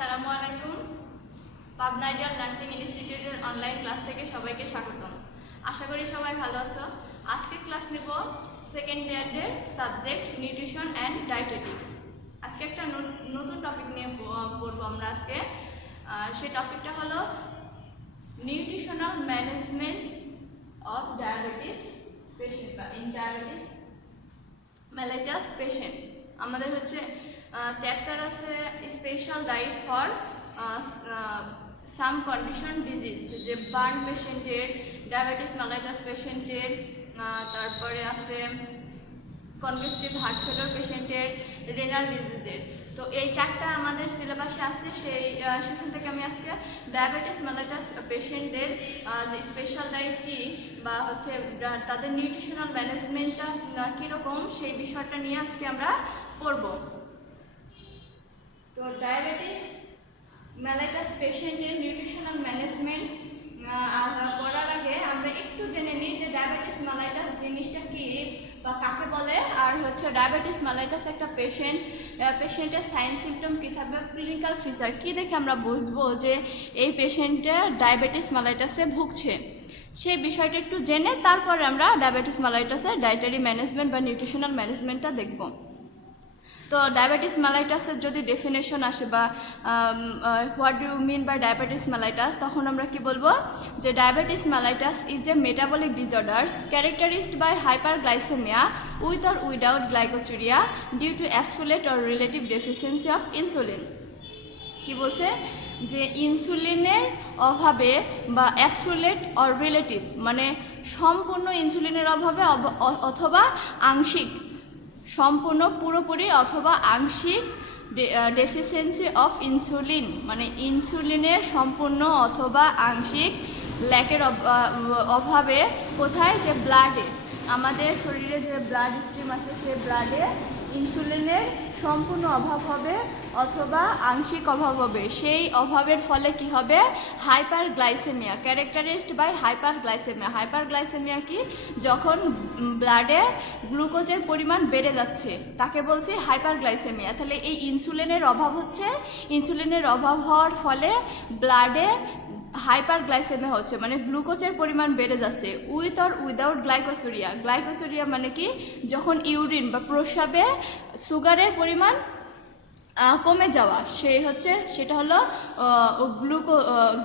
আসসালামু আলাইকুম। Pabna ideal nursing ইনস্টিটিউটের অনলাইন ক্লাস থেকে সবাইকে স্বাগতম। আশা করি সবাই ভালো আছো। আজকে ক্লাস নেব সেকেন্ড ইয়ারদের সাবজেক্ট নিউট্রিশন অ্যান্ড ডায়েটেটিক্স। আজকে একটা নতুন টপিক নিয়ে পড়বো আমরা আজকে। সেই টপিকটা হলো nutritional management of diabetes patient বা ইন ডায়াবেটিস মেলাইটাস পেশেন্ট। আমাদের হচ্ছে চ্যাপ্টার আছে special diet for some condition disease, যে বার্ন পেশেন্টের, ডায়াবেটিস মেলাইটাস পেশেন্টের, তারপরে আছে কনজেস্টিভ হার্ট ফেলিওর পেশেন্টের, রেনাল ডিজিজের। তো এই চারটা আমাদের সিলেবাসে আছে। সেখান থেকে আমি আজকে ডায়াবেটিস মেলাইটাস পেশেন্টদের যে স্পেশাল ডায়েট কী বা হচ্ছে তাদের নিউট্রিশনাল ম্যানেজমেন্টটা কীরকম সেই বিষয়টা নিয়ে আজকে আমরা পড়ব। তো ডায়াবেটিস মেলাইটাস পেশেন্টের নিউট্রিশনাল ম্যানেজমেন্ট পড়ার আগে আমরা একটু জেনে নিই যে ডায়াবেটিস মেলাইটাস জিনিসটা কী বা কাকে বলে, আর হচ্ছে ডায়াবেটিস মেলাইটাস একটা পেশেন্টের সাইন সিমটম কী থাকবে, ক্লিনিক্যাল ফিচার কী দেখে আমরা বুঝবো যে এই পেশেন্টটা ডায়াবেটিস মেলাইটাসে ভুগছে, সেই বিষয়টা একটু জেনে তারপরে আমরা ডায়াবেটিস মেলাইটাসের ডায়েটারি ম্যানেজমেন্ট বা নিউট্রিশনাল ম্যানেজমেন্টটা দেখব। তো ডায়াবেটিস মেলাইটাসের যদি ডেফিনেশন আসে বা what do you mean by diabetes mellitus, তখন আমরা কি বলবো যে diabetes mellitus is a metabolic disorders characterized by hyperglycaemia with or without glycosuria due to absolute or relative deficiency of insulin. কি বলছে যে ইনসুলিনের অভাবে বা অ্যাবসোলিউট অর রিলেটিভ মানে সম্পূর্ণ ইনসুলিনের অভাবে অথবা আংশিক, সম্পূর্ণ পুরোপুরি অথবা আংশিক ডেফিসিয়েন্সি অফ ইনসুলিন মানে ইনসুলিনের সম্পূর্ণ অথবা আংশিক ল্যাকের অভাবে কোথায়, যে ব্লাডে, আমাদের শরীরে যে ব্লাড স্ট্রিম আছে সেই ব্লাডে ইনসুলিনের সম্পূর্ণ অভাব হবে অথবা আংশিক অভাব হবে। সেই অভাবের ফলে কি হবে, hyperglycaemia characterised by hyperglycaemia. Hyperglycaemia কি, যখন ব্লাডে গ্লুকোজের পরিমাণ বেড়ে যাচ্ছে তাকে বলছি হাইপারগ্লাইসেমিয়া। তাহলে এই ইনসুলিনের অভাব হচ্ছে, ইনসুলিনের অভাব হওয়ার ফলে ব্লাডে হাইপারগ্লাইসেমিয়া হচ্ছে মানে গ্লুকোজের পরিমাণ বেড়ে যাচ্ছে with or without glycosuria. Glycosuria মানে কি, যখন ইউরিন বা প্রস্রাবে সুগারের পরিমাণ কমে যাওয়া, সেটা হলো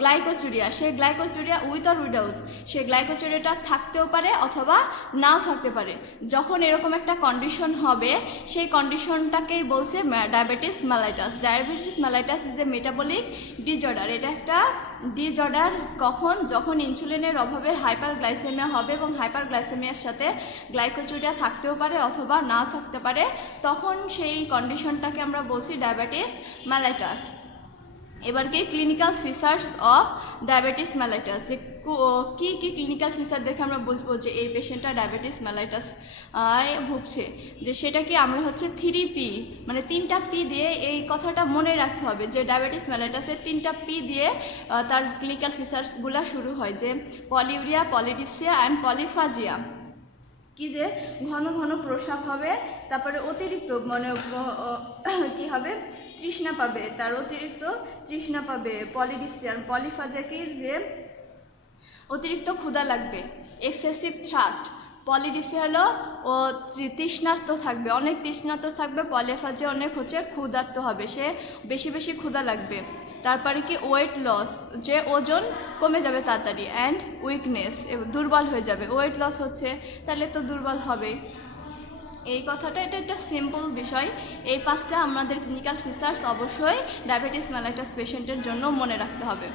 গ্লাইকোচুরিয়া। সেই গ্লাইকোচুরিয়া উইথ অর উইদাউট, সেই গ্লাইকোচুরিয়াটা থাকতেও পারে অথবা নাও থাকতে পারে। যখন এরকম একটা কন্ডিশন হবে সেই কন্ডিশনটাকেই বলছে diabetes mellitus. Diabetes mellitus is a metabolic disorder. এটা একটা ডিসঅর্ডার কখন, যখন ইনসুলিনের অভাবে হাইপারগ্লাইসেমিয়া হবে এবং হাইপারগ্লাইসেমিয়ার সাথে গ্লাইকোচুরিয়া থাকতেও পারে অথবা নাও থাকতে পারে, তখন সেই কন্ডিশনটাকে আমরা বলছি ডায়াবেটিস মেলাইটাস। এবার কি clinical features of diabetes mellitus, যে কী কী ক্লিনিক্যাল ফিচার দেখে আমরা বুঝবো যে এই পেশেন্টটা ডায়াবেটিস মেলাইটাস ভুগছে, যে সেটা কি আমরা হচ্ছে 3P মানে 3টা P দিয়ে এই কথাটা মনে রাখতে হবে যে ডায়াবেটিস মেলাইটাসের 3টা P দিয়ে তার ক্লিনিক্যাল ফিচার্সগুলো শুরু হয়, যে পলিউরিয়া, পলিডিপসিয়া অ্যান্ড পলিফাজিয়া। কি, যে ঘন ঘন প্রস্রাব হবে, তারপরে অতিরিক্ত মানে কি হবে, তৃষ্ণা পাবে, তার অতিরিক্ত তৃষ্ণা পাবে। পলিডিপসিয়া, পলিফাজিয়া কি, যে অতিরিক্ত ক্ষুধা লাগবে, এক্সেসিভ থ্রাস্ট। পলিডিপসিয়া হলো ও তৃষ্ণার্ত থাকবে, অনেক তৃষ্ণার্ত থাকবে। পলিফাজিয়া অনেক হচ্ছে ক্ষুধার্ত হবে, সে বেশি বেশি ক্ষুধা লাগবে। তারপরে কি ওয়েট লস, যে ওজন কমে যাবে তাড়াতাড়ি। অ্যান্ড উইকনেস, দুর্বল হয়ে যাবে। ওয়েট লস হচ্ছে তাহলে তো দুর্বল হবে। এই কথাটা, এটা একটা সিম্পল বিষয়। এই 5টা আমাদের ক্লিনিক্যাল ফিচার্স অবশ্যই ডায়াবেটিস মেলাইটাস পেশেন্টের জন্য মনে রাখতে হবে।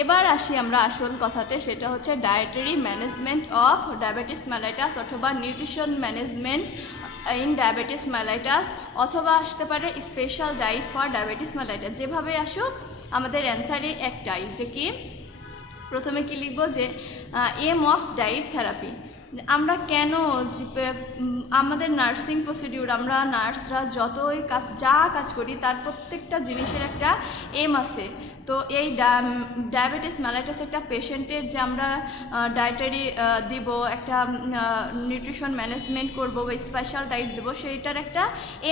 এবার আসি আমরা আসল কথাতে, সেটা হচ্ছে dietary management of diabetes mellitus অথবা nutrition management in diabetes mellitus, অথবা আসতে পারে special diet for diabetes mellitus. যেভাবে আসুক আমাদের অ্যান্সারই একটাই, যে কি প্রথমে কি লিখবো, যে এম অফ ডায়েট থেরাপি। আমরা কেন আমাদের নার্সিং প্রসিডিউর, আমরা নার্সরা যতই যা কাজ করি তার প্রত্যেকটা জিনিসের একটা এম আছে। তো এই ডায়াবেটিস মেলাইটাস একটা পেশেন্টের যে আমরা ডায়েটারি দিব, একটা নিউট্রিশন ম্যানেজমেন্ট করব বা স্পেশাল ডায়েট দেবো, সেইটার একটা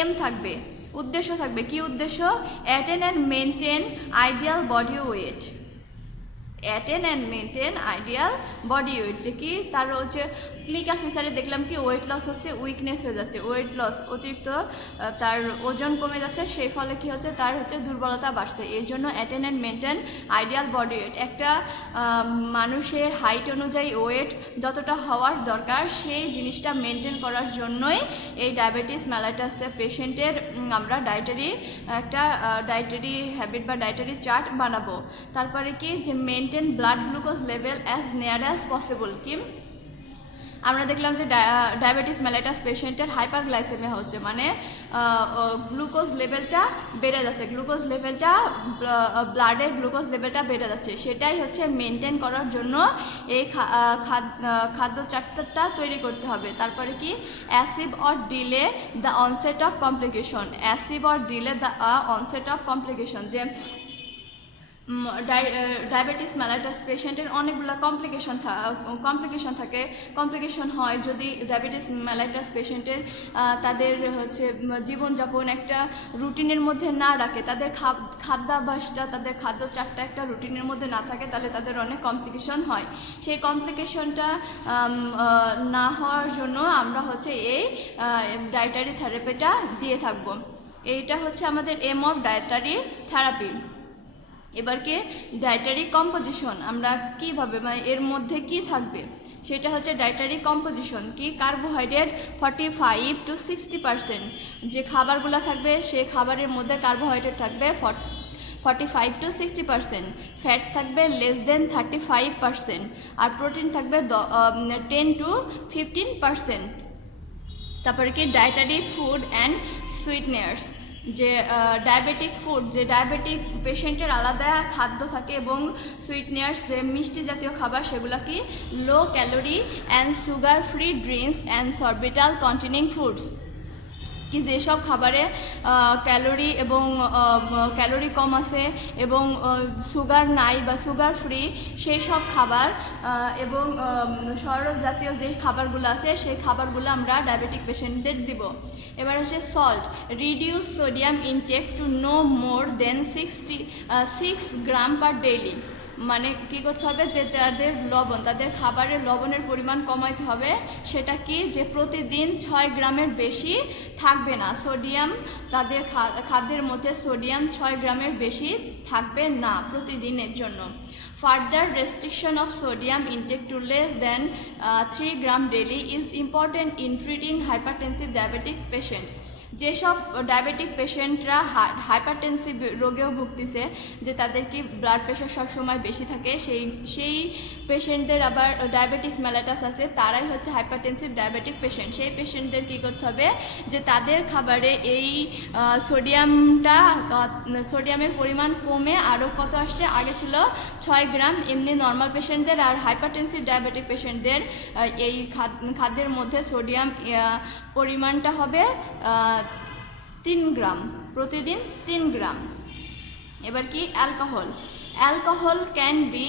এম থাকবে। উদ্দেশ্য থাকবে। কি উদ্দেশ্য? Attain and maintain ideal body weight. Attain and maintain ideal body weight, যে কি তার হচ্ছে ক্লিনিক্যাল ফিচারে দেখলাম কি ওয়েট লস হচ্ছে, উইকনেস হয়ে যাচ্ছে, ওয়েট লস অতিরিক্ত তার ওজন কমে যাচ্ছে, সেই ফলে কি হচ্ছে তার হচ্ছে দুর্বলতা বাড়ছে। এই জন্য attain and maintain ideal body weight, একটা মানুষের হাইট অনুযায়ী ওয়েট যতটা হওয়ার দরকার সেই জিনিসটা মেনটেন করার জন্যই এই ডায়াবেটিস মেলাইটাস পেশেন্টের আমরা একটা ডায়েটারি হ্যাবিট বা ডায়েটারি চার্ট বানাবো। তারপরে কি যে maintain blood glucose level as near as possible. কি আমরা দেখলাম যে ডায়াবেটিস মেলাইটাস পেশেন্টের হাইপারগ্লাইসেমিয়া হচ্ছে, মানে গ্লুকোজ লেভেলটা বেড়ে যাচ্ছে, গ্লুকোজ লেভেলটা ব্লাডে গ্লুকোজ লেভেলটা বেড়ে যাচ্ছে। সেটাই হচ্ছে মেনটেন করার জন্য এই খাদ্য চার্টটা তৈরি করতে হবে। তারপরে কি achieve or delay the onset of complication, achieve or delay the onset of complication, যে ডায়াবেটিস মেলাইটাস পেশেন্টের অনেকগুলো কমপ্লিকেশন থাকে, কমপ্লিকেশন হয় যদি ডায়াবেটিস মেলাইটাস পেশেন্টের তাদের হচ্ছে জীবনযাপন একটা রুটিনের মধ্যে না রাখে, তাদের খাদ্যাভ্যাসটা তাদের খাদ্য চারটা একটা রুটিনের মধ্যে না থাকে, তাহলে তাদের অনেক কমপ্লিকেশন হয়। সেই কমপ্লিকেশনটা না হওয়ার জন্য আমরা হচ্ছে এই ডায়েটারি থেরাপিটা দিয়ে থাকবো। এইটা হচ্ছে আমাদের এম অফ ডায়েটারি থেরাপি। এবার কি ডায়েটারি কম্পোজিশন, আমরা কিভাবে মানে এর মধ্যে কি থাকবে সেটা হচ্ছে ডায়েটারি কম্পোজিশন। কি কার্বোহাইড্রেট 45 to 60%, যে খাবারগুলো থাকবে সেই খাবারের মধ্যে কার্বোহাইড্রেট থাকবে 45 to 60%, ফ্যাট থাকবে লেস দেন 35%, আর প্রোটিন থাকবে 10 to 15%। তারপরে কি ডায়েটারি ফুড অ্যান্ড সুইটনার্স, যে ডায়াবেটিক ফুড, যে ডায়াবেটিক পেশেন্টের আলাদা খাদ্য থাকে এবং সুইটনার্স যে মিষ্টি জাতীয় খাবার, সেগুলো কি low calorie and sugar free drinks and sorbitol containing foods, কি যেসব খাবারে ক্যালোরি এবং ক্যালোরি কম আছে এবং সুগার নাই বা সুগার ফ্রি সেই সব খাবার এবং সরল জাতীয় যে খাবারগুলো আছে সেই খাবারগুলো আমরা ডায়াবেটিক পেশেন্টদের দিব। এবার হচ্ছে salt, reduce sodium intake to no more than 6 gram per daily, মানে কী করতে হবে যে তাদের খাবারের লবণের পরিমাণ কমাইতে হবে, সেটা কি যে প্রতিদিন 6 গ্রামের বেশি থাকবে না, সোডিয়াম তাদের খাদ্যের মধ্যে সোডিয়াম 6 গ্রামের বেশি থাকবে না প্রতিদিনের জন্য। Further restriction of sodium intake to less than 3 gram daily is important in treating hypertensive diabetic patient. যেসব ডায়াবেটিক পেশেন্টরা হাইপারটেনসিভ রোগেও ভুগতেছে, যে তাদের কি ব্লাড প্রেশার সবসময় বেশি থাকে, সেই পেশেন্টদের আবার ডায়াবেটিস মেলাইটাস আছে, তারাই হচ্ছে হাইপারটেনসিভ ডায়াবেটিক পেশেন্ট। সেই পেশেন্টদের কী করতে হবে যে তাদের খাবারে এই সোডিয়ামের পরিমাণ কমে আরও কত আসছে, আগে ছিল 6 গ্রাম এমনি নর্মাল পেশেন্টদের, আর হাইপারটেনসিভ ডায়াবেটিক পেশেন্টদের এই খাদ্যের মধ্যে সোডিয়াম পরিমাণটা হবে 3 গ্রাম, প্রতিদিন 3 গ্রাম। এবার কি alcohol can be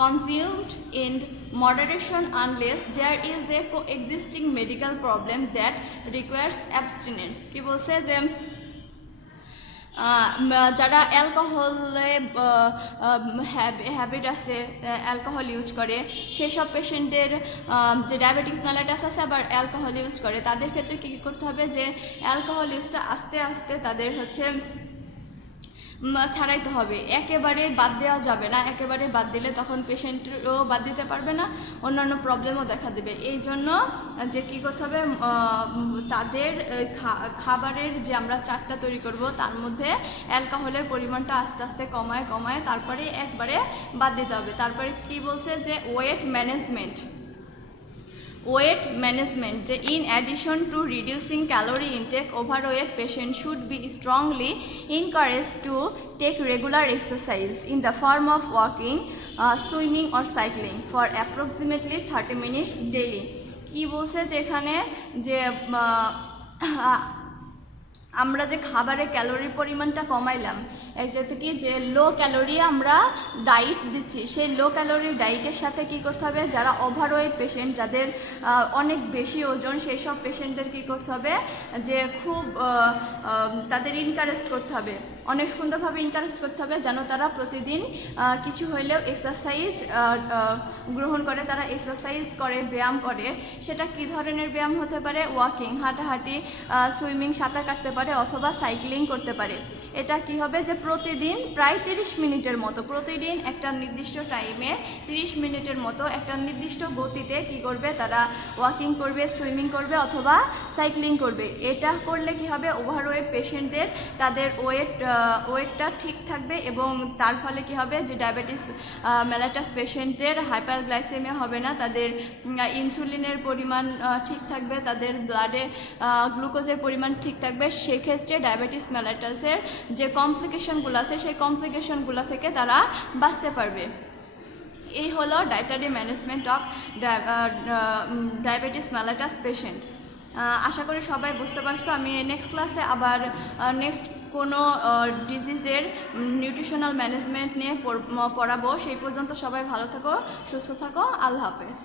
consumed in moderation unless there is a coexisting medical problem that requires abstinence। কি বলছে যে যারা অ্যালকোহলে হ্যাবিট আছে, অ্যালকোহল ইউজ করে, সেসব পেশেন্টদের যে ডায়াবেটিস মেলাইটাস আছে আবার অ্যালকোহল ইউজ করে, তাদের ক্ষেত্রে কী করতে হবে যে অ্যালকোহল ইউজটা আস্তে আস্তে তাদের হচ্ছে ছাড়াইতে হবে, একেবারে বাদ দেওয়া যাবে না। একেবারে বাদ দিলে তখন পেশেন্টও বাদ দিতে পারবে না, অন্যান্য প্রবলেমও দেখা দেবে। এই জন্য যে কী করতে হবে, তাদের খাবারের যে আমরা চার্টটা তৈরি করব তার মধ্যে অ্যালকোহলের পরিমাণটা আস্তে আস্তে কমায় তারপরে একবারে বাদ দিতে হবে। তারপরে কি বলছে যে ওয়েট ম্যানেজমেন্ট, যে in addition to reducing calorie intake, overweight patients should be strongly encouraged to take regular exercise in the form of walking, swimming or cycling for approximately 30 minutes daily। কি বলছে যে এখানে যে আমরা যে খাবারের ক্যালোরির পরিমাণটা কমাইলাম, এই যে কি যে লো ক্যালোরি আমরা ডায়েট দিচ্ছি, সেই লো ক্যালোরি ডায়েটের সাথে কি করতে হবে, যারা ওভারওয়েট পেশেন্ট, যাদের অনেক বেশি ওজন, সেই সব পেশেন্টদের কী করতে হবে যে খুব তাদের ইনকারেজ করতে হবে, অনেক সুন্দরভাবে ইনকারেজ করতে হবে যেন তারা প্রতিদিন কিছু হইলেও এক্সারসাইজ গ্রহণ করে, তারা এক্সারসাইজ করে, ব্যায়াম করে। সেটা কি ধরনের ব্যায়াম হতে পারে? ওয়াকিং, হাঁটাহাঁটি, সুইমিং, সাঁতার কাটতে পারে অথবা সাইক্লিং করতে পারে। এটা কি হবে যে প্রতিদিন প্রায় 30 মিনিটের মতো, প্রতিদিন একটা নির্দিষ্ট টাইমে 30 মিনিটের মতো একটা নির্দিষ্ট গতিতে কি করবে, তারা ওয়াকিং করবে, সুইমিং করবে অথবা সাইক্লিং করবে। এটা করলে কি হবে, ওভারওয়েট পেশেন্টদের তাদের ওয়েটটা ঠিক থাকবে এবং তার ফলে কি হবে যে ডায়াবেটিস মেলাটাস পেশেন্টের হাইপারগ্লাইসেমিয়া হবে না, তাদের ইনসুলিনের পরিমাণ ঠিক থাকবে, তাদের ব্লাডে গ্লুকোজের পরিমাণ ঠিক থাকবে। সেক্ষেত্রে ডায়াবেটিস মেলাটাসের যে কমপ্লিকেশনগুলো আছে সেই কমপ্লিকেশনগুলো থেকে তারা বাঁচতে পারবে। এই হলো dietary management of diabetes mellitus patient. আশা করি সবাই বুঝতে পারছো। আমি নেক্সট ক্লাসে আবার নেক্সট কোনো ডিজিজের নিউট্রিশনাল ম্যানেজমেন্ট নিয়ে পড়াবো। সেই পর্যন্ত সবাই ভালো থাকো, সুস্থ থাকো। আল্লাহ হাফেজ।